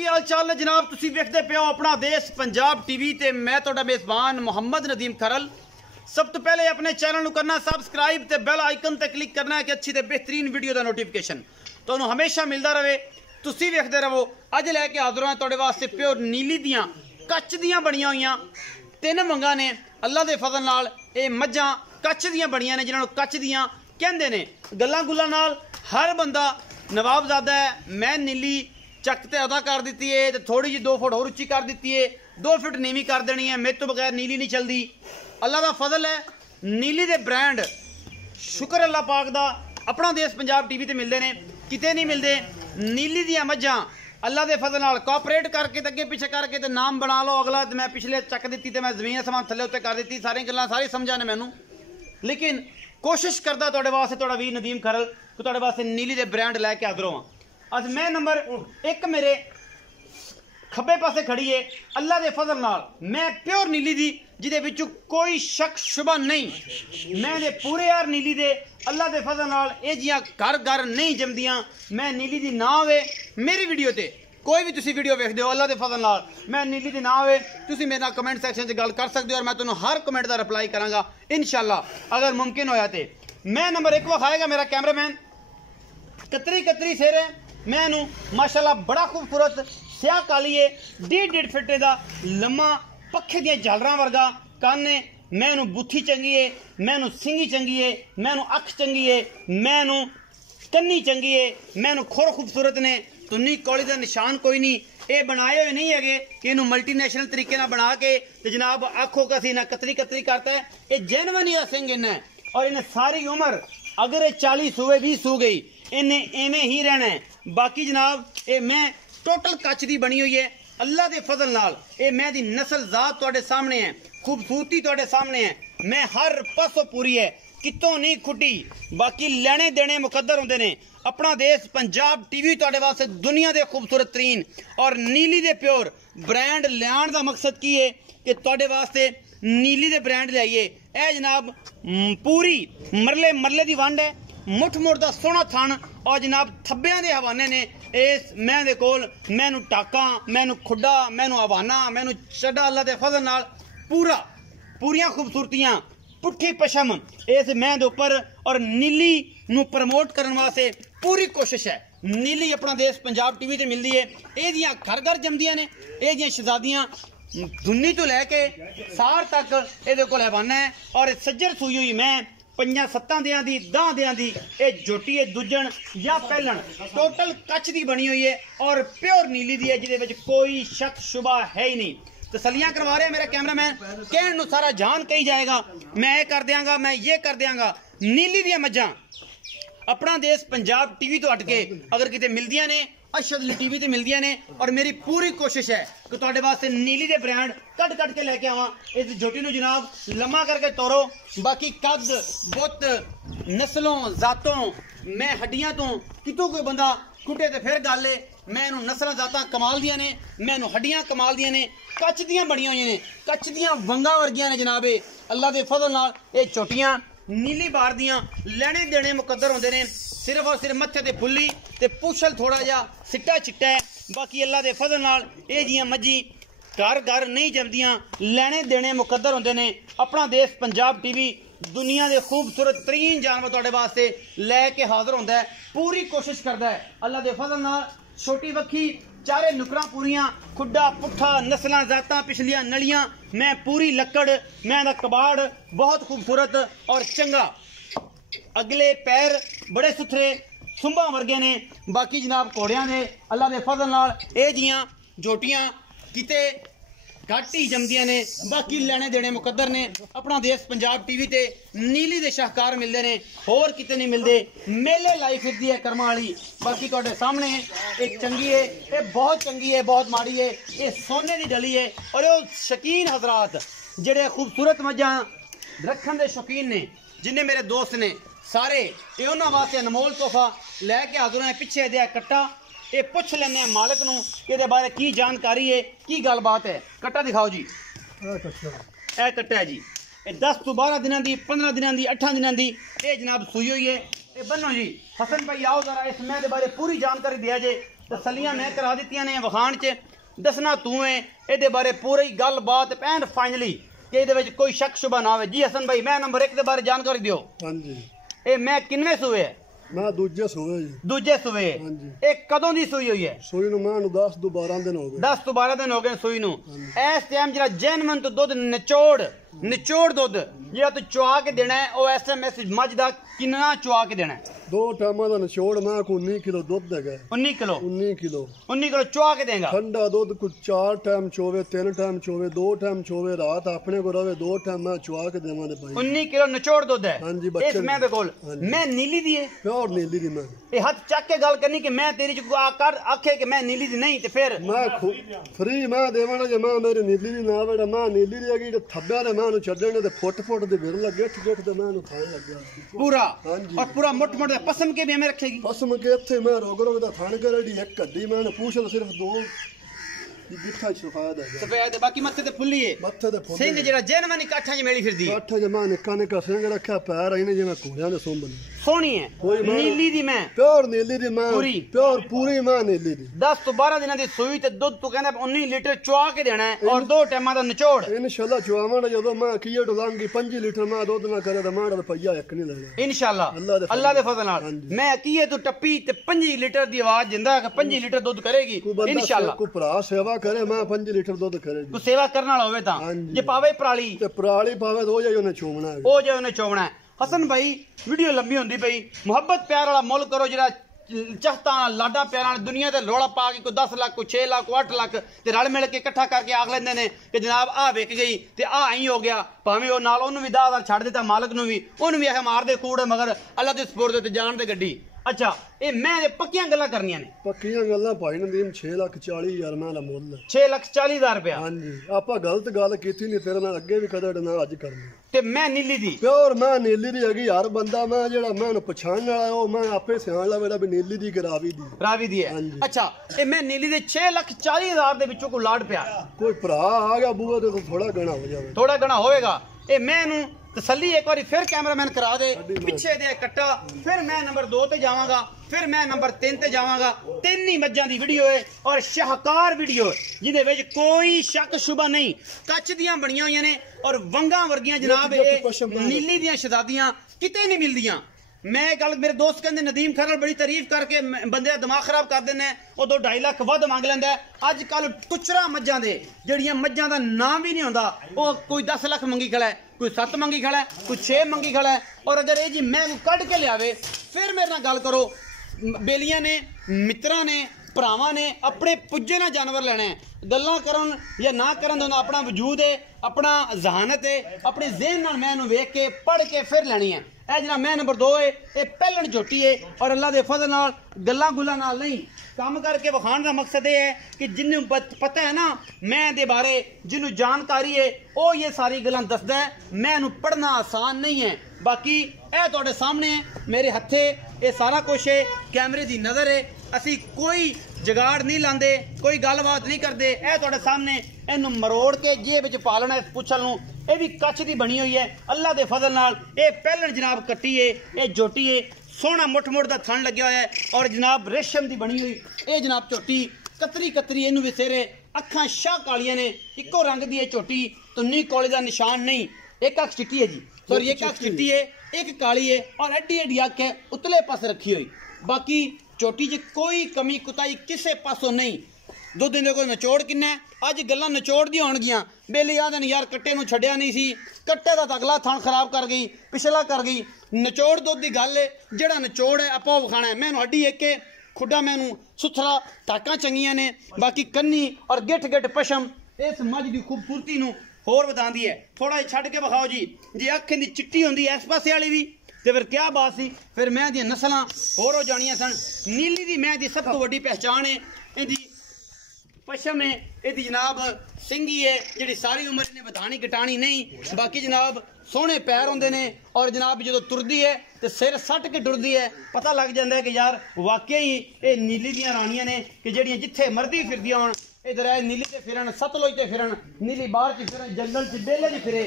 की हाल चाल है जनाब। तुसी वेखदे पे हो अपना देश पंजाब टीवी ते मैं तुहाडा मेज़बान मुहम्मद नदीम खरल। सब तो पहले अपने चैनल को करना सबसक्राइब ते बेल आइकन ते क्लिक करना है कि अच्छी ते बेहतरीन वीडियो का नोटिफिकेशन तुहानू हमेशा मिलता रहे। तुसी वेखदे रहो। अज लैके हाज़र हां तुहाडे वास्ते प्योर नीली दियां कच्च दियां बनियां होईयां 3 मंगां ने। अल्लाह दे फजल नाल ये मज्जां कच्च दियां बनियां ने, जिन्हां नूं कच्च दियां कहंदे ने। गल्लां गुल्लां नाल हर बंदा नवाबजादा है। मैं नीली चक ते अदा कर दी है तो थोड़ी जी 2 फुट होर उच्ची कर दी है, 2 फुट नीवी कर देनी है। मेरे तो बगैर नीली नहीं चलती। अल्लाह का फजल है। नीली दे ब्रांड शुक्र अल्लाह पाक दा अपना देश पंजाब टीवी ते मिलते हैं, किते नहीं मिलते। नीली दियां मज्जां अल्लाह के फजल नाल कॉपरेट करके अगे पिछे करके तो नाम बना लो अगला। तो मैं पिछले चक दी तो मैं जमीन आसमान थले उत्ते कर दी। सारी गल्लां सारी समझा ने मैनू, लेकिन कोशिश करता तुहाडे वास्ते तुहाडा वीर नदीम खरल कि तुहाडे वास्ते नीली दे ब्रांड लैके हाज़र होवां। अज मैं नंबर 1 मेरे खब्बे पासे खड़ी है। अल्लाह के फजल नाल मैं प्योर नीली दी जिदे विचों कोई शक शुबा नहीं। मैं दे पूरे यार नीली दे अल्लाह के फजल नाल ये जियां घर घर नहीं जमदियां। मैं नीली दी ना होवे मेरी वीडियो ते कोई भी तुसी वीडियो वेखदे हो अल्लाह के फजल नाल मैं नीली दी ना होवे तुसी मेरे नाल कमेंट सैक्शन च गल कर सकदे हो और मैं तुहानू हर कमेंट का रिप्लाई करांगा इंशाअल्लाह अगर मुमकिन होया ते। मैं नंबर 1 विखाएगा मेरा कैमरामैन। कतरी कतरी सिर है मैनू माशाल्लाह बड़ा खूबसूरत स्याह काली है। 1.5 फुट का लम्मा पखे दियां झालरां वर्गा कन है। मैनू बुथी चंगी है, मैनू सिंगी चंगी है, मैनू अख चंगी है, मैनू कन्नी चंगी है, मैनू खुर खूबसूरत ने। तुन्नी कौली का निशान कोई नहीं। ये बनाए हुए नहीं है कि इनू मल्टीनेशनल तरीके ना बना के तो जनाब आखो कसी ना कतरी कतरी करता है। ये जेनवन ही सिंह इन्हें और इन्हें सारी उम्र अगर ये 40 सूए 20 सू गई इन्हें एवें ही रहना है। बाकी जनाब ये मैं टोटल कच्च दी बनी हुई है अल्लाह के फजल नाल। ये मैं दी नस्ल जात तुहाडे सामने है, खूबसूरती तुहाडे सामने है। मैं हर पासों पूरी है, कितों नहीं खुटी। बाकी लेने देने मुकद्दर होंदे ने। अपना देश पंजाब टीवी तुहाडे वास्ते दुनिया के खूबसूरत तरीन और नीली दे प्योर ब्रांड लियाण दा मकसद की है कि तुहाडे वास्ते नीली दे ब्रांड लियाइए। ए जनाब पूरी मरले मरले दी वंड है, मुठ मुठ दा सोहना थन और जनाब थब्बियां दे हवाने ने। इस मैं दे कोल मैनू टाका, मैनू खुड्डा, मैनू हवाना, मैनू चड्डा अल्लाह दे फजल नाल पूरियां खूबसूरतियां पुट्ठी पशम इस मैं दे उपर और नीली नू प्रमोट करने वास्ते पूरी कोशिश है। नीली अपना देश पंजाब टीवी ते मिलती है। ये दियां घर घर जमदियां ने। ये दियां शहजादियां दुन्नी तो लैके सार तक ये कोल हवाना है और सज्जर सूई हुई मैं 5-7 दियां दी 10 दियां दी ये जोटी है दुजन या पहलन टोटल कच्च दी बनी हुई है और प्योर नीली दी है जिदे विच कोई शक शुबा है ही नहीं। तसलियां करवा रहे हैं मेरा कैमरामैन। कहने नूं सारा जान कही जाएगा, मैं ये कर दियांगा, मैं ये कर दियांगा। नीली दियां मज्जां अपना देश पंजाब टीवी तो हट के अगर किते मिलदियां ने अशद टीवी ते मिलदियां ने और मेरी पूरी कोशिश है कि तुहाडे वास्ते नीली दे ब्रांड कट कट के लेके आवां। इस जोटी नूं जनाब लम्मा करके तोरो। बाकी कद बुत नस्लों जातों मैं हड्डियां तो कितों कोई बंदा कुटे तो फिर गल है। मैनू नस्ल जातां कमाल दियां ने, मैनू हड्डियां कमाल दियां ने, कच्च दियां बनियां हुई ने, कच्च दियां वंगा वर्गियां ने जनाब। अल्लाह दे फजल नाल ये चोटियां नीली बार दियां लेने देने मुकद्दर होंदे ने। सिर्फ और सिर्फ मत्थे ते फुल्ली ते पूछल थोड़ा जा सिट्टा चिट्टा है। बाकी अल्लाह दे फजल नाल ये जियां मज्जी घर घर नहीं जमदियां, लेने देने मुकद्दर होंदे ने। अपना देश पंजाब टीवी दुनिया के खूबसूरत तरीन जानवर तुहाडे वास्ते लैके हाजिर होंदा है। पूरी कोशिश करता है अल्लाह दे फजल नाल। छोटी वक्खी चारे नुकरां पूरियां, खुड्डा पुट्ठा नस्लां जातां पिछलियां नलियां मैं पूरी लक्कड़ मैं दा कबाड़ बहुत खूबसूरत और चंगा। अगले पैर बड़े सुथरे सुंबा वर्गे ने। बाकी जनाब घोड़ियां दे अल्लाह दे फजल नाल ये जियां जोटियां किते घट ही जमदियां ने। बाकी लेने देने मुकद्दर ने। अपना देश पंजाब टीवी ते नीली दे शाहकार मिलते ने, होर किते नहीं मिलते। मेले लाई फिरदी है कर्मा वाली। बाकी तुहाडे सामने एक चंगी है, ये बहुत चंगी है, बहुत माड़ी है, ये सोने की डली है। और ये शकीन हजरात जेडे खूबसूरत मज्जां रखन दे शौकीन ने जिन्हें मेरे दोस्त ने सारे ये उन्होंने वास्ते अनमोल तोहफा लैके हाजिर है। पिछे दिया कट्टा ये पुछ लेने मालिक नूं कि इहदे बारे की जानकारी है, की गलबात है। कट्टा दिखाओ जी। ए कट्टा है जी, ये 10 तो 12 दिनों की, 15 दिनों की, 8 दिनों की ये जनाब सूई हुई है। ये बनो जी। हसन भाई आओ जरा इस मैं बारे पूरी जानकारी दिया जे तसलियां मैं करा दित्तियां ने वखाण च दसना तू है ये बारे पूरी गलबात एंड फाइनली कि ये कोई शक शुबा ना हो। जी हसन भाई मैं नंबर 1 के बारे जानकारी दियो। हाँ जी ये मैं किन्ने सूए है? मैं दूजे सूए जी। दूजे सूए। हाँ जी। एक कदों दी सूई हुई है? सूई नु मैं 10 ਤੋਂ 12 दिन हो गए। 10 ਤੋਂ 12 दिन हो गए सूई नु। इस टाइम जरा जैनमन तो दुध निचोड़ दुध ਜਿਹੜਾ ਤੂੰ ਚੁਆ ਕੇ ਦੇਣਾ ਹੈ ਉਹ SMS ਮੱਝ ਦਾ ਕਿੰਨਾ ਚੁਆ ਕੇ ਦੇਣਾ ਹੈ? 2 ਟਾਈਮਾਂ ਦਾ ਨਿਚੋੜ ਮੈਂ ਕੋ 19 ਕਿਲੋ ਦੁੱਧ ਹੈਗਾ। 19 ਕਿਲੋ 19 ਕਿਲੋ ਚੁਆ ਕੇ ਦੇਗਾ। ਠੰਡਾ ਦੁੱਧ ਕੋ 4 ਟਾਈਮ ਚੋਵੇ 3 ਟਾਈਮ ਚੋਵੇ 2 ਟਾਈਮ ਚੋਵੇ ਰਾਤ ਆਪਣੇ ਕੋ ਰਵੇ 2 ਟਾਈਮ ਮੈਂ ਚੁਆ ਕੇ ਦੇਵਾਂ ਦੇ ਭਾਈ। 19 ਕਿਲੋ ਨਿਚੋੜ ਦੁੱਧ ਹੈ। ਹਾਂਜੀ ਬੱਚੇ ਇਸ ਮੈਂ ਦੇ ਕੋਲ ਮੈਂ ਨੀਲੀ ਦੀ ਹੈ ਪਿਓਰ ਨੀਲੀ ਦੀ ਮੈਂ ਇਹ ਹੱਥ ਚੱਕ ਕੇ ਗੱਲ ਕਰਨੀ ਕਿ ਮੈਂ ਤੇਰੀ ਚ ਕਰ ਆਖੇ ਕਿ ਮੈਂ ਨੀਲੀ ਦੀ ਨਹੀਂ ਤੇ ਫਿਰ ਮੈਂ ਫਰੀ ਮੈਂ ਦੇਵਾਂ ਜੇ ਮੈਂ ਮੇਰੀ ਨੀਲੀ ਦੀ ਨਾ ਬੇੜਾ ਮੈਂ ਨੀਲੀ ਦੀ ਹੈਗੀ ਤੇ ਥੱਬਿਆਂ ਦੇ ਮੈਂ ਉਹਨੂੰ ਛੱਡਣੇ ਤੇ ਫੁੱਟ ਦੇ ਵਿਰ ਲੱਗੇ ਠਿੱਠ ਤੇ ਮੈਂ ਉਹਨੂੰ ਖਾਣ ਲੱਗਿਆ पूरा और पूरा मोट पसम के भी हमें रखेगी। पसम के इत्थे मैं रोग दा थान कर रही एक कड्डी मैंने पूछ सिर्फ 2 बिठा सफेद है सफेद बाकी मत्थे ते फुल्ली है मत्थे ते फुल्ली सिंह जेड़ा जैनमनी काठा च मेली फिरदी काठा ज मैं निक्का सिंह रखा पैर आईने जिवें घोड़ियां दे सोंबन सोहनी है नीली दी मैं प्योर नीली दी मैं प्योर पूरी मैं नीली दी 10 ਤੋਂ 12 ਦਿਨਾਂ ਦੀ ਸੂਈ ਤੇ ਦੁੱਧ ਤੂੰ ਕਹਿੰਦਾ 19 ਲੀਟਰ ਚੁਆ ਕੇ ਦੇਣਾ ਹੈ ਔਰ 2 ਟਾਈਮਾਂ ਦਾ ਨਿਚੋੜ इंशाल्लाह चुआवां ਜਦੋਂ ਮੈਂ ਕੀਏ ਡੋਲਾਂਗੀ 5 ਲੀਟਰ ਮੈਂ ਦੁੱਧ ਨਾ ਕਰੇ ਤਾਂ ਮਾੜਾ ਰੁਪਈਆ ਇੱਕ ਨਹੀਂ ਲੈਣਾ इंशाल्लाह अल्लाह दे फजल नाल मैं ਕੀਏ ਤੂੰ ਟੱਪੀ ਤੇ 5 ਲੀਟਰ ਦੀ ਆਵਾਜ਼ ਦਿੰਦਾ ਕਿ 5 ਲੀਟਰ ਦੁੱਧ ਕਰੇਗੀ इंशाल्लाह ਕੋਈ ਭਰਾ ਸੇਵਾ ਕਰੇ ਮੈਂ 5 ਲੀਟਰ ਦੁੱਧ ਕਰੇਗੀ ਤੂੰ ਸੇਵਾ ਕਰਨ ਵਾਲਾ ਹੋਵੇ ਤਾਂ ਜੇ ਪਾਵੇ ਪਰਾਲੀ ਤੇ ਪਰਾਲੀ ਪਾਵੇ ਤਾਂ ਉਹ ਜੇ ਉਹਨੇ ਚੋਮਣਾ ਹੈ ਉਹ ਜੇ ਉਹਨੇ ਚੋਮਣਾ ਹੈ। हसन भाई वीडियो लंबी होंदी पई मुहब्बत प्यार वाला मुल करो जरा चाहता लाडा प्यारा दुनिया ते लोड़ा पा के कोई 10 लाख कोई 6 लाख कोई 8 लाख ते रल मिल के इकट्ठा करके आख लेंदे ने कि जनाब आ विक गई ते आ ही हो गया भावें ओ नाल ओनू भी 10,000 छड़ दिता मालक नू भी ओनू भी आखे मार दे कूड़ मगर अल्लाह दे सपुर्द ते जान दे गड्डी। अच्छा ये मैं पक्कियां गल्लां करनियां ने पक्कियां गल्लां भाई नदीम 6,40,000 मैं दा मुੱਲ 6,40,000 रुपया। हां जी ਆਪਾਂ ਗਲਤ ਗੱਲ ਕੀਤੀ ਨਹੀਂ ਤੇਰੇ ਨਾਲ ਅੱਗੇ ਵੀ ਕਦੇ ਨਾ ਅੱਜ ਕਰਨੀ ਤੇ ਮੈਂ ਨੀਲੀ ਦੀ ਪਿਓਰ ਮੈਂ ਨੀਲੀ ਦੀ ਹੈਗੀ ਹਰ ਬੰਦਾ ਮੈਂ ਜਿਹੜਾ ਮੈਂ ਉਹਨੂੰ ਪਛਾਣਨ ਵਾਲਾ ਉਹ ਮੈਂ ਆਪੇ ਸਿਆਣ ਲਵੇੜਾ ਵੀ ਨੀਲੀ ਦੀ ਕਿ ਰਾਵੀ ਦੀ ਹੈ। ਅੱਛਾ ਇਹ ਮੈਂ ਨੀਲੀ ਦੇ 6,40,000 ਦੇ ਵਿੱਚੋਂ ਕੋਈ ਲਾੜ ਪਿਆ ਕੋਈ ਭਰਾ ਆ ਗਿਆ ਬੂਹੇ ਤੇ ਥੋੜਾ ਗਣਾ ਹੋ ਜਾਵੇ ਥੋੜਾ ਗਣਾ ਹੋਵੇਗਾ ਇਹ ਮੈਂ ਨੂੰ तसली एक बार फिर कैमरामैन करा दे पिछे दे कट्टा फिर मैं नंबर 2 ते जावांगा फिर मैं नंबर 3 ते जावांगा। 3 ही मज्जां दी वीडियो है और शाहकार वीडियो जिदे विच कोई शक शुबा नहीं कच्च दियां बणियां होईयां ने और वंगां वर्गियां जनाब नीली दियां शहजादियां किते नहीं मिलदियां। मैं गल मेरे दोस्त कहते नदीम खरल बड़ी तारीफ करके बंदे का दिमाग खराब कर देने वो 2-2.5 लाख वध मंग लैंदा अज कल टुचरा मज्जां दे जड़ियां मज्जां दा नाम भी नहीं होंदा वो कोई 10 लाख मंगी खड़ा है कोई 7 मंगी खड़ा है कोई 6 मंगी खड़ा है और अगर ये जी मैं कढ़ के लियावे फिर मेरे नाल गल करो बेलियां ने मित्रां ने भरावां ने अपने पुज्जे ना जानवर लेने गल्लां करन या ना करन दा अपना वजूद है अपना जहानत है अपने ज़हन नाल मैं वेख के पढ़ के फिर लेनी है। ਇਹ ਜਿਹੜਾ मैं नंबर 2 है ये पहलन झोटी है और अल्लाह के फजल नाल गल्लां गुल्लां नाल नहीं काम करके विखाण का मकसद ये है कि जिन्हों पता है ना मैं दे बारे जिन्हों जानकारी है वो ये सारी गल्लां दसदा है। मैं इनू पढ़ना आसान नहीं है बाकी ये तुहाडे सामने मेरे हत्थे ये सारा कुछ है कैमरे की नज़र है असी कोई जगाड़ नहीं लाते कोई गलबात नहीं करते ये तुहाडे सामने इनू मरोड़ के जेब च पा लेना पुछल नूं ये भी कच्छ की बनी हुई है अल्लाह के फजल नाल ये पहलन जनाब कट्टी है ये जोटी है सोहना मुठ का थन लग्या हुआ है और जनाब रेशम की बनी हुई ये जनाब झोटी कतरी इनू भी सिरे अखां शाह कालियां ने इको रंग की झोटी तुन्नी कौले का निशान नहीं एक अख चिट्टी है जी सॉरी एक अख चिट्टी है एक काली है और एडी एडी अख है उतले पास रखी हुई बाकी झोटी च कोई कमी कुताई किसी पासों नहीं। दुध दे कोई नचोड़ किन्ना अज गल्लां नचोड़ दी होणगियां बेली आदन यार कट्टे नूं छड्डिया नहीं सी कट्टे दा अगला थण खराब कर गई पिछला कर गई नचोड़ दुध दी गल है जेड़ा नचोड़ है आपां विखाणा है मैनूं हड्डी एक खुड्डा मैनूं सुथरा टाकां चंगियां ने बाकी कन्नी और गिठ पशम इस मझ दी खूबसूरती नूं होर वधांदी है। थोड़ा छड्ड के विखाओ जी जे अख दी चिट्टी हुंदी इस पासे वाली भी ते फिर क्या बात सी फिर मैं दी नस्लां होर हो जानियां सन। नीली दी मैं दी सब तो वड्डी पहचान है इहदी पशम है इहदी जनाब सिंगी है जिहड़ी सारी उम्र इन्हें वधानी घटानी नहीं बाकी जनाब सोहने पैर होंदे ने और जनाब जो तुरदी है तो सिर सट के टुरदी है पता लग जाता है कि यार वाकई ये नीली दियां रानियां ने कि जिहड़ियां जिथे मर्जी फिरदियां होण इधर है नीली ते फिरन सतलुज ते फिरन नीली बाहर च फिरन जंगल च बेले च फिरे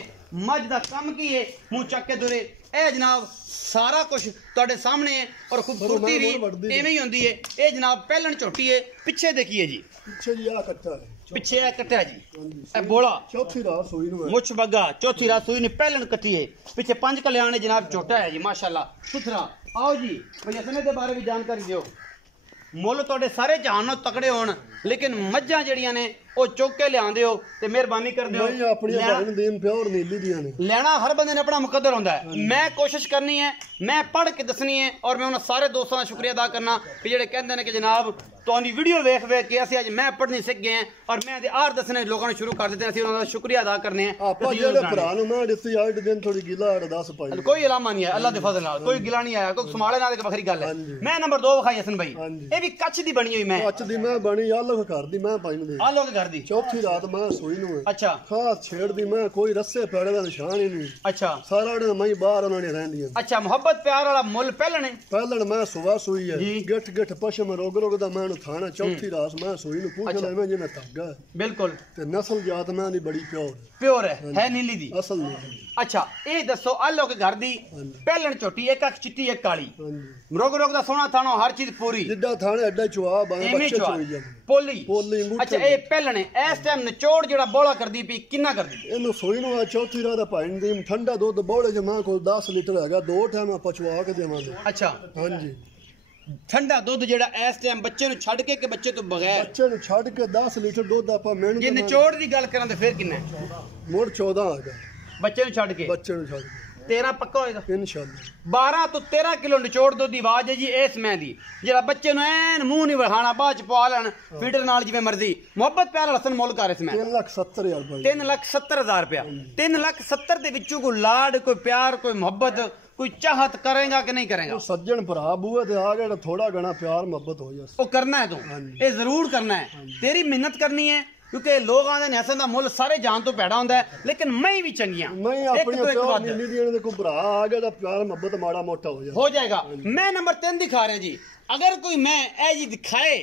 मझ दा कम की है मुंह चक के तुरे ਇਹ ਜਨਾਬ ਸਾਰਾ ਕੁਝ ਤੁਹਾਡੇ ਸਾਹਮਣੇ ਹੈ ਔਰ ਖੂਬਸੂਰਤੀ ਵੀ ਇਵੇਂ ਹੀ ਹੁੰਦੀ ਹੈ। ਇਹ ਜਨਾਬ ਪਹਿਲਣ ਝੋਟੀ ਹੈ। ਪਿੱਛੇ ਦੇਖੀਏ ਜੀ, ਪਿੱਛੇ ਜੀ ਆ ਕੱਟਾ ਹੈ, ਪਿੱਛੇ ਇਹ ਕੱਟਿਆ ਜੀ, ਇਹ ਬੋਲਾ ਚੌਥੀ ਰਾਤ ਸੂਈ ਨੂੰ ਹੈ, ਮੁੱਛ ਬੱਗਾ ਚੌਥੀ ਰਾਤ ਸੂਈ ਨੇ ਪਹਿਲਣ ਕੱਟੀ ਹੈ। ਪਿੱਛੇ 5 ਕਲਿਆਣੇ ਜਨਾਬ ਝੋਟਾ ਹੈ ਜੀ, ਮਾਸ਼ਾਅੱਲਾ ਸੁਥਰਾ। आओ जी भाई असने के बारे में जानकारी दियो। मुल तुहाडे सारे जहानों तकड़े होण लेकिन मज्जां जड़ियां ने ਉਹ ਚੁੱਕ ਕੇ ਲਿਆਉਂਦੇ ਹੋ ਤੇ ਮਿਹਰਬਾਨੀ ਕਰਦੇ ਹੋ। ਨਹੀਂ ਆਪਣੀ ਭੈਣ ਦੇਨ ਪਿਓਰ ਨੀਲੀ ਦੀਆਂ ਨੇ। ਲੈਣਾ ਹਰ ਬੰਦੇ ਨੇ ਆਪਣਾ ਮੁਕੱਦਰ ਹੁੰਦਾ ਹੈ। ਮੈਂ ਕੋਸ਼ਿਸ਼ ਕਰਨੀ ਹੈ, ਮੈਂ ਪੜ੍ਹ ਕੇ ਦੱਸਣੀ ਹੈ ਔਰ ਮੈਂ ਉਹਨਾਂ ਸਾਰੇ ਦੋਸਤਾਂ ਦਾ ਸ਼ੁਕਰੀਆ ਅਦਾ ਕਰਨਾ ਕਿ ਜਿਹੜੇ ਕਹਿੰਦੇ ਨੇ ਕਿ ਜਨਾਬ ਤੁਹਾਡੀ ਵੀਡੀਓ ਵੇਖ ਵੇਖ ਕੇ ਅਸੀਂ ਅੱਜ ਮੈਂ ਪੜ੍ਹਨੀ ਸਿੱਖ ਗਏ ਹਾਂ ਔਰ ਮੈਂ ਤੇ ਆਰ ਦੱਸਣੇ ਲੋਕਾਂ ਨੂੰ ਸ਼ੁਰੂ ਕਰ ਦਿੱਤੇ। ਅਸੀਂ ਉਹਨਾਂ ਦਾ ਸ਼ੁਕਰੀਆ ਅਦਾ ਕਰਨੇ ਆ। ਆਪਾਂ ਜਿਹੜੇ ਭਰਾ ਨੂੰ ਮੈਂ ਦਿੱਤੀ ਅੱਜ ਦਿਨ ਥੋੜੀ ਗਿਲਾ 10 ਪਾਈ ਕੋਈ ਇਲਾਮਾ ਨਹੀਂ ਹੈ, ਅੱਲਾਹ ਦੇ ਫਜ਼ਲ ਨਾਲ ਕੋਈ ਗਿਲਾ ਨਹੀਂ ਆਇਆ, ਕੋਈ ਸਮਾਲੇ ਨਾਲ ਇੱਕ ਵੱਖਰੀ ਗੱਲ ਹੈ। ਮੈਂ ਨੰਬਰ 2 ਵਿਖਾਈ ਹਸਨ ਭਾਈ, ਇਹ ਵੀ ਕੱਚ ਦੀ ਬਣੀ ਹੋਈ। ਮੈਂ ਕੱਚ ਦੀ ਮੈਂ ਬਣੀ ਆ ਲੋਕ ਘਰ ਦੀ ਮੈਂ ਪਾਈ ਨੂੰ ਦੇ ਆ ਲੋਕ ਘਰ ਦੀ ਚੌਥੀ ਰਾਤ ਮੈਂ ਸੋਈ ਨੂੰ ਹੈ। ਅੱਛਾ ਖਾਸ ਛੇੜਦੀ ਮੈਂ ਕੋਈ ਰੱਸੇ ਪੈੜੇ ਦਾ ਨਿਸ਼ਾਨ ਹੀ ਨਹੀਂ। ਅੱਛਾ ਸਾਰਾ ਦਿਨ ਮੈਂ ਬਾਹਰ ਉਹਨਾਂ ਨੇ ਰਹਿੰਦੀਆਂ। ਅੱਛਾ ਮੁਹੱਬਤ ਪਿਆਰ ਵਾਲਾ ਮੁੱਲ ਪਹਿਲਣ ਮੈਂ ਸੁਬਾ ਸੋਈ ਹੈ ਗਿੱਠ ਗਿੱਠ ਪਸ਼ਮ ਰੋਗ ਰੋਗ ਦਾ ਮੈਂ ਥਾਣਾ ਚੌਥੀ ਰਾਤ ਮੈਂ ਸੋਈ ਨੂੰ ਪੁੱਛ ਲੈ ਮੈਂ ਜਿਵੇਂ ਧਾਗਾ ਬਿਲਕੁਲ ਤੇ ਨਸਲ ਜਾਤ ਮੈਂ ਦੀ ਬੜੀ ਪਿਓਰ ਹੈ ਨੀਲੀ ਦੀ ਅਸਲ ਨੀਲੀ। ਅੱਛਾ ਇਹ ਦੱਸੋ ਆ ਲੋਕ ਘਰ ਦੀ ਪਹਿਲਣ ਝੋਟੀ ਇੱਕ ਅੱਖ ਚਿੱਟੀ ਇੱਕ ਕਾਲੀ ਰੋਗ ਰੋਗ ਦਾ ਸੋਹਣਾ ਥਾਣਾ ਹਰ ਚੀਜ਼ ਪੂਰੀ ਜਿੱਡਾ ਥਾਣੇ ਐਡਾ ਚੁਆ ਬੱਚੇ ਚੋਈ ਜਾਂਦੇ ਪੋਲੀ। ਅੱਛਾ ਇਹ ਪਹਿਲਣ ਇਸ ਟਾਈਮ ਨਿਚੋੜ ਜਿਹੜਾ ਬੋਲਾ ਕਰਦੀ ਪਈ ਕਿੰਨਾ ਕਰਦੀ ਇਹਨੂੰ ਸੋਈ ਨੂੰ ਆ ਚੌਥੀ ਰਾਤ ਪਾਣੀ ਦੀ ਠੰਡਾ ਦੁੱਧ ਬੋਲੇ ਜਮਾ ਕੋਲ 10 ਲੀਟਰ ਹੈਗਾ 2 ਟਾਈਮ ਪਚਵਾ ਕੇ ਦੇਵਾਂਗੇ। ਅੱਛਾ ਹਾਂਜੀ ਠੰਡਾ ਦੁੱਧ ਜਿਹੜਾ ਇਸ ਟਾਈਮ ਬੱਚੇ ਨੂੰ ਛੱਡ ਕੇ ਬੱਚੇ ਤੋਂ ਬਗੈਰ ਬੱਚੇ ਨੂੰ ਛੱਡ ਕੇ 10 ਲੀਟਰ ਦੁੱਧ ਆਪਾਂ ਮੈਨੂੰ ਜੇ ਨਿਚੋੜ ਦੀ ਗੱਲ ਕਰਾਂ ਤਾਂ ਫਿਰ ਕਿੰਨਾ ਮੋੜ 14 ਹੈਗਾ ਬੱਚੇ ਨੂੰ ਛੱਡ ਕੇ 13 ਪੱਕਾ ਹੋਏਗਾ ਇਨਸ਼ਾਅੱਲਾ। 12 ਤੋਂ 13 ਕਿਲੋ ਨਿਚੋੜ ਦੁੱਧ ਦੀ ਆਵਾਜ਼ ਹੈ ਜੀ ਇਸ ਮੈਂ ਦੀ ਜਿਹੜਾ ਬੱਚੇ ਨੂੰ ਐਨ ਮੂੰਹ ਨਹੀਂ ਵਹਾਣਾ ਬਾਅਦ ਚ ਪਵਾ ਲੈਣ ਫੀਡਰ ਨਾਲ ਜਿਵੇਂ ਮਰਜ਼ੀ। ਮੁਹੱਬਤ ਪਿਆਰ ਹਸਨ ਮੁੱਲ ਕਰ ਇਸ ਮੈਂ 3,70,000 3,70,000 ਰੁਪਇਆ। 3,70,000 ਦੇ ਵਿੱਚੋਂ ਕੋਈ ਲਾਡ ਕੋਈ ਪਿਆਰ ਕੋਈ ਮੁਹੱਬਤ ਕੋਈ ਚਾਹਤ करेगा कि नहीं करेगा? सज्जन भरा बूहे ते आ गए थोड़ा घना प्यार मोहब्बत हो जाए वो करना है तू ये जरूर करना है। तेरी मेहनत करनी है क्योंकि लोग आंदे ने हसन दा मुल सारे जान तो पैड़ा होंदा है लेकिन मैं भी चंगियां मैं अपनी नीली दी ने को भरा आ गया प्यार मोहब्बत माड़ा मोटा हो जाएगा। मैं नंबर 3 दिखा रहा जी। अगर कोई मैं ए जी दिखाए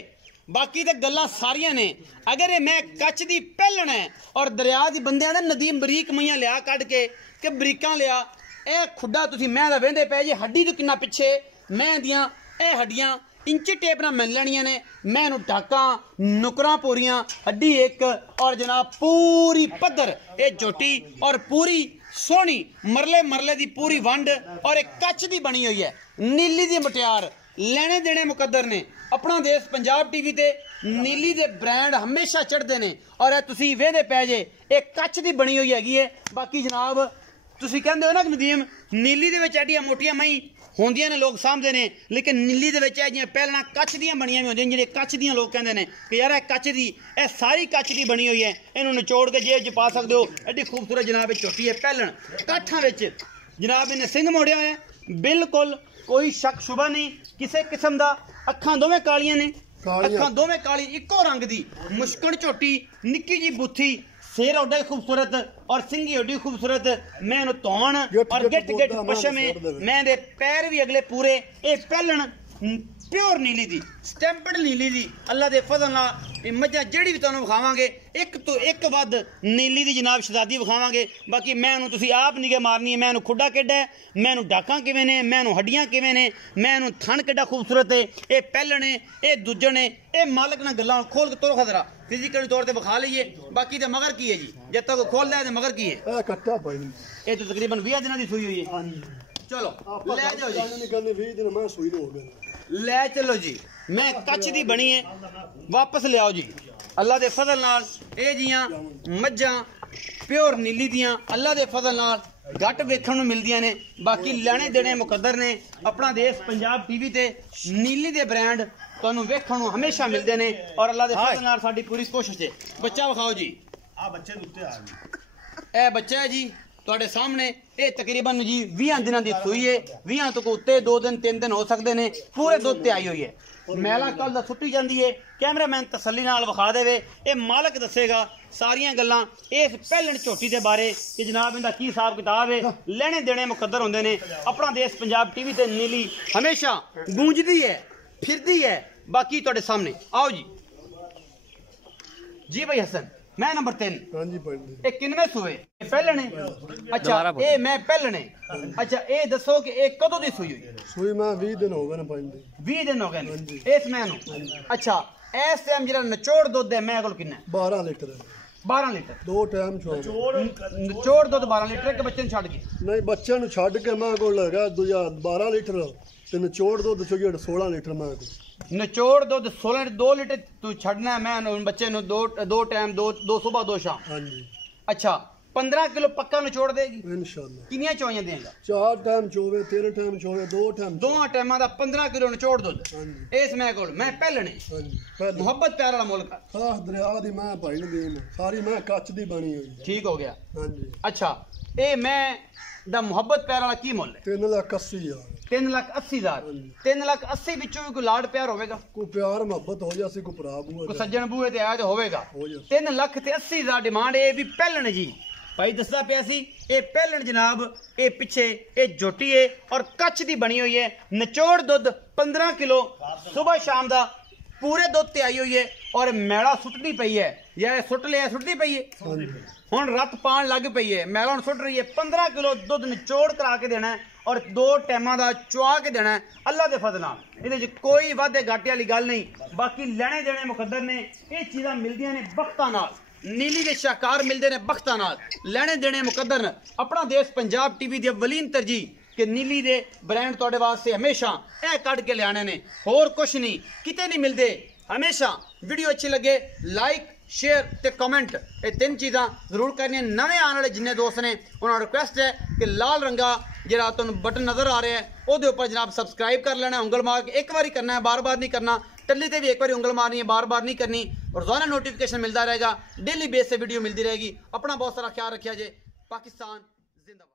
बाकी तो गल्लां सारियां ने अगर ये मैं कच दी पहलण है और दरिया दी बंदे ने नदीम बरीक मईयां लिया कट के बरीकां लिया ਇਹ ਖੁੱਡਾ ਤੁਸੀਂ ਮੈਂ ਦਾ ਵੇਂਦੇ ਪਏ ਜੀ ਹੱਡੀ ਤੋਂ ਕਿੰਨਾ ਪਿੱਛੇ ਮੈਂ ਦੀਆਂ ਇਹ ਹੱਡੀਆਂ ਇੰਚੀ ਟੇਪ ਨਾਲ ਮਿਲ ਲੈਣੀਆਂ ਨੇ। ਮੈਂ ਇਹਨੂੰ ਢਾਕਾਂ ਨੁਕਰਾਂ ਪੂਰੀਆਂ ਹੱਡੀ ਇੱਕ ਔਰ ਜਨਾਬ ਪੂਰੀ ਪੱਧਰ ਇਹ ਝੋਟੀ ਔਰ ਪੂਰੀ ਸੋਹਣੀ ਮਰਲੇ ਦੀ ਪੂਰੀ ਵੰਡ ਔਰ ਇੱਕ ਕੱਚ ਦੀ ਬਣੀ ਹੋਈ ਹੈ ਨੀਲੀ ਦੀ ਮਟਿਆਰ। ਲੈਣੇ ਦੇਣੇ ਮੁਕੱਦਰ ਨੇ। ਆਪਣਾ ਦੇਸ਼ ਪੰਜਾਬ ਟੀਵੀ ਤੇ ਨੀਲੀ ਦੇ ਬ੍ਰਾਂਡ ਹਮੇਸ਼ਾ ਚੜ੍ਹਦੇ ਨੇ ਔਰ ਇਹ ਤੁਸੀਂ ਵੇਂਦੇ ਪਏ ਜੇ ਇਹ ਕੱਚ ਦੀ ਬਣੀ ਹੋਈ ਹੈਗੀ ਹੈ। ਬਾਕੀ ਜਨਾਬ ਤੁਸੀਂ ਕਹਿੰਦੇ ਹੋ ਨਾ ਕਿ ਨਦੀਮ ਨੀਲੀ ਦੇ ਵਿੱਚ ਐਡੀਆਂ ਮੋਟੀਆਂ ਮਈ ਹੁੰਦੀਆਂ ਨੇ ਲੋਕ ਸਾਹਮਣੇ ਨੇ ਲੇਕਿਨ ਨੀਲੀ ਦੇ ਵਿੱਚ ਇਹ ਜਿਹੀਆਂ ਪਹਿਲਾਂ ਕੱਚ ਦੀਆਂ ਬਣੀਆਂ ਵੀ ਹੁੰਦੀਆਂ ਜਿਹੜੇ ਕੱਚ ਦੀਆਂ ਲੋਕ ਕਹਿੰਦੇ ਨੇ ਕਿ ਯਾਰ ਇਹ ਕੱਚ ਦੀ ਇਹ ਸਾਰੀ ਕੱਚ ਦੀ ਬਣੀ ਹੋਈ ਹੈ ਇਹਨੂੰ ਨਿਚੋੜ ਕੇ ਜੇਬ 'ਚ ਪਾ ਸਕਦੇ ਹੋ। ਐਡੀ ਖੂਬਸੂਰਤ ਜਨਾਬ ਇਹ ਝੋਟੀ ਹੈ ਪਹਿਲਣ ਕਾਠਾਂ ਵਿੱਚ ਜਨਾਬ ਇਹਨੇ ਸਿੰਘ ਮੋੜਿਆ ਹੋਇਆ ਬਿਲਕੁਲ ਕੋਈ ਸ਼ੱਕ ਸ਼ੁਬਾ ਨਹੀਂ ਕਿਸੇ ਕਿਸਮ ਦਾ। ਅੱਖਾਂ ਦੋਵੇਂ ਕਾਲੀਆਂ ਨੇ ਅੱਖਾਂ ਦੋਵੇਂ ਕਾਲੀ ਇੱਕੋ ਰੰਗ ਦੀ ਮੁਸ਼ਕਣ ਝੋਟੀ ਨਿੱਕੀ ਜੀ ਬੁੱਥੀ शेर ओडा खूबसूरत और सिंगी ओडी खूबसूरत। मैं तौण और गिट गिट पशम है मैं दे पैर भी अगले पूरे ये पहलण प्योर नीली दी स्टैंपड नीली दी अल्लाह दे फजल नाल मज्जां जेड़ी भी तुहानूं विखावांगे एक तो एक वध नीली दी जनाब शहजादी विखावांगे। बाकी मैं तुसीं आप निगे मारनी है। मैं खुड्डा केड्डा है मैं डाकां किवें ने मैं हड्डियां किवें ने मैं थण केड्डा खूबसूरत है ये पहलण है ये दूजण है ये मालक नाल गल्लां खोल के तोरो खतरा फिजिकल तौर पर विखा लीए। बाकी तो मगर की है जी जब तक खोल लिया तो मगर की है कट्टा पाई ये तो तकरीबन 20 दिनों की सुई हुई है। चलो ले जाओ जी 20 दिन मैं सुई हो गए ले चलो जी मैं कच दी बनी है वापस ले आओ जी। अल्लाह दे फजल नाल ए जियां मज्जां प्योर नीली दियां अल्लाह दे फजल नाल घट वेखण नूं मिलदियां ने। बाकी लेने देने मुकद्दर ने। अपना देश पंजाब टीवी ते नीली दे ब्रांड तुहानूं वेखण नूं हमेशा मिलदे ने और अल्लाह दे फजल नाल साडी पूरी कोशिश है। बच्चा विखाओ जी आ बच्चे दे उत्ते आ जी ए बच्चा है जी ਤੁਹਾਡੇ ਸਾਹਮਣੇ ਇਹ ਤਕਰੀਬਨ ਜੀ 20 ਦਿਨਾਂ ਦੀ ਸੂਈ ਹੈ। 20 ਤੋਂ ਉੱਤੇ 2 ਦਿਨ 3 ਦਿਨ ਹੋ ਸਕਦੇ ਨੇ ਪੂਰੇ ਦੁੱਧ ਤੇ ਆਈ ਹੋਈ ਹੈ। ਮੈਲਾ ਕੱਲ ਦਾ ਸੁੱਟੀ ਜਾਂਦੀ ਹੈ ਕੈਮਰਾਮੈਨ ਤਸੱਲੀ ਨਾਲ ਵਿਖਾ ਦੇਵੇ ਇਹ ਮਾਲਕ ਦੱਸੇਗਾ ਸਾਰੀਆਂ ਗੱਲਾਂ ਇਸ ਪਹਿਲਣ ਝੋਟੀ ਦੇ ਬਾਰੇ ਕਿ ਜਨਾਬ ਇਹਦਾ ਕੀ ਹਿਸਾਬ ਕਿਤਾਬ ਹੈ। ਲੈਣੇ ਦੇਣੇ ਮੁਕੱਦਰ ਹੁੰਦੇ ਨੇ। ਆਪਣਾ ਦੇਸ਼ ਪੰਜਾਬ ਟੀਵੀ ਤੇ ਨੀਲੀ ਹਮੇਸ਼ਾ ਗੂੰਜਦੀ ਹੈ ਫਿਰਦੀ ਹੈ। ਬਾਕੀ ਤੁਹਾਡੇ ਸਾਹਮਣੇ आओ जी जी भाई हसन मैं नंबर 3। हाँ जी पढ़ने ਇਹ ਕਿੰਨਵੇਂ ਸੂਏ ਪਹਿਲਣੇ ਅੱਛਾ ਇਹ ਮੈਂ ਪਹਿਲਣੇ ਅੱਛਾ ਇਹ ਦੱਸੋ ਕਿ ਇਹ ਕਦੋਂ ਦੀ ਸੂਈ ਹੋਈ ਸੂਈ ਮੈਂ 20 ਦਿਨ ਹੋ ਗਏ ਨੇ ਪੜ੍ਹਦੇ 20 ਦਿਨ ਹੋ ਗਏ ਨੇ ਇਸ ਮੈਂ ਨੂੰ ਅੱਛਾ ਇਸ ਟਾਈਮ ਜਿਹੜਾ ਨਿਚੋੜ ਦੁੱਧ ਹੈ ਮੈਂ ਕੋਲ ਕਿੰਨਾ 12 ਲੀਟਰ 12 ਲੀਟਰ ਦੋ ਟਾਈਮ ਛੋੜ ਨਿਚੋੜ ਦੁੱਧ 12 ਲੀਟਰ ਇੱਕ ਬੱਚੇ ਨੂੰ ਛੱਡ ਕੇ ਨਹੀਂ ਬੱਚਿਆਂ ਨੂੰ ਛੱਡ ਕੇ ਮੈਂ ਕੋਲ ਹੈਗਾ ਦੂਜਾ 12 ਲੀਟਰ ਤੇ ਨਿਚੋੜ ਦੁੱਧ ਚੋਂ 16 ਲੀਟਰ ਮੈਂ ਕੋਲ ਨਿਚੋੜ ਦੁੱਧ 16 2 ਲੀਟਰ ਤੂੰ ਛੱਡਣਾ ਮੈਂ ਬੱਚੇ ਨੂੰ ਦੋ ਟਾਈਮ ਦੋ ਸਵੇਰ ਦੋ ਸ਼ਾਮ ਹਾਂਜੀ ਅੱਛਾ 15 ਕਿਲੋ ਪੱਕਾ ਨਿਚੋੜ ਦੇਗੀ ਇਨਸ਼ਾਅੱਲਾ ਕਿੰਨੀਆਂ ਚੋਈਆਂ ਦੇਗਾ 4 ਟਾਈਮ ਚੋਵੇ 13 ਟਾਈਮ ਚੋਵੇ ਦੋ ਟਾਈਮ ਦੋਵਾਂ ਟਾਈਮਾਂ ਦਾ 15 ਕਿਲੋ ਨਿਚੋੜ ਦੁੱਧ ਹਾਂਜੀ ਇਸ ਮੈਂ ਕੋਲ ਮੈਂ ਪਹਿਲਣੇ ਹਾਂਜੀ ਪਹਿਲੇ ਮੁਹੱਬਤ ਪਿਆਰ ਵਾਲਾ ਮੁਲਕ ਖਾਸ ਦਰਿਆ ਦੀ ਮੈਂ ਭਾਈ ਨੂੰ ਦੇਣ ਸਾਰੀ ਮੈਂ ਕੱਚ ਦੀ ਬਣੀ ਹੋਈ ਠੀਕ ਹੋ ਗਿਆ ਹਾਂਜੀ ਅੱਛਾ ਇਹ ਮੈਂ ਦਾ ਮੁਹੱਬਤ ਪਿਆਰ ਵਾਲਾ ਕੀ ਮੁੱਲ ਹੈ 3,80,000 3,80,000 3,80,000 ਵਿੱਚੋਂ ਵੀ ਕੋਈ ਲਾਡ ਪਿਆਰ ਹੋਵੇਗਾ ਕੋਈ ਪਿਆਰ ਮੁਹੱਬਤ ਹੋ ਜਾਸੀ ਕੋਈ ਭਰਾ ਕੋਈ ਬੂਆ ਸੱਜਣ ਬੂਏ ਤੇ ਆਇਆ ਤੇ ਹੋਵੇਗਾ ਹੋ ਜਾ 3,80,000 ਡਿਮਾਂਡ ਇਹ ਵੀ ਪਹਿਲਣ ਜੀ ਭਾਈ ਦੱਸਦਾ ਪਿਆ ਸੀ ਇਹ ਪਹਿਲਣ ਜਨਾਬ ਇਹ ਪਿੱਛੇ ਇਹ ਜੋਟੀ ਹੈ ਔਰ ਕੱਚ ਦੀ ਬਣੀ ਹੋਈ ਹੈ ਨਿਚੋੜ ਦੁੱਧ 15 ਕਿਲੋ ਸਵੇਰ ਸ਼ਾਮ ਦਾ ਪੂਰੇ ਦੁੱਧ ਤੇ ਆਈ ਹੋਈ ਹੈ ਔਰ ਮੈਲਾ ਸੁੱਟਣੀ ਪਈ ਹੈ ਜਾਂ ਇਹ ਸੁੱਟ ਲਿਆ ਸੁੱਟਦੀ ਪਈ ਹੈ ਹਾਂਜੀ ਹੁਣ ਰੱਤ ਪਾਣ ਲੱਗ ਪਈ ਹੈ ਮੈਲਾ ਹੁਣ ਸੁੱਟ ਰਹੀ ਹੈ 15 ਕਿਲੋ ਦੁੱਧ ਨਿਚੋੜ ਕਰਾ ਕੇ ਦੇਣਾ ਹੈ ਔਰ ਦੋ ਟਾਈਮਾਂ ਦਾ ਚੁਆ ਕੇ ਦੇਣਾ ਹੈ ਅੱਲਾ ਦੇ ਫਜ਼ਲ ਨਾਲ ਇਹਦੇ 'ਚ ਕੋਈ ਵਾਧੇ ਘਾਟੇ ਵਾਲੀ ਗੱਲ ਨਹੀਂ ਬਾਕੀ ਲੈਣੇ ਦੇਣੇ ਮੁਕੱਦਰ ਨੇ ਇਹ ਚੀਜ਼ਾਂ ਮਿਲਦੀਆਂ ਨੇ ਬਖਤਾਂ ਨਾਲ ਨੀਲੀ ਦੇ ਸ਼ਾਹਕਾਰ ਮਿਲਦੇ ਨੇ ਬਖਤਾਂ ਨਾਲ ਲੈਣੇ ਦੇਣੇ ਮੁਕੱਦਰ ਨੇ ਆਪਣਾ ਦੇਸ਼ ਪੰਜਾਬ ਟੀਵੀ ਦੀ ਅਵਲੀਨ ਤਰਜੀਹ ਕਿ ਨੀਲੀ ਦੇ ਬ੍ਰਾਂਡ ਤੁਹਾਡੇ ਵਾਸਤੇ ਹਮੇਸ਼ਾ ਇਹ ਕੱਢ ਕੇ ਲਿਆਣੇ ਨੇ ਹੋਰ ਕੁਝ ਨਹੀਂ ਕਿਤੇ ਨਹੀਂ ਮਿਲਦੇ ਹਮੇਸ਼ਾ ਵੀਡੀਓ ਅੱਛੀ ਲੱਗੇ ਲਾਈਕ शेयर ते कमेंट ये तीन चीज़ा जरूर करनी नवे आने वाले जिन्ने दोस्त ने उन्होंने रिक्वेस्ट है कि लाल रंगा जरा तुम बटन नज़र आ रहा है वो ऊपर जनाब सबसक्राइब कर लेना उंगल मार के एक बार करना है बार बार नहीं करना टल्ली से भी एक बार उंगल मारनी है बार बार नहीं करनी रोजाना नोटिफिकेशन मिलता रहेगा डेली बेस से वीडियो मिलती रहेगी अपना बहुत सारा ख्याल रखिए जे पाकिस्तान जिंदाबाद।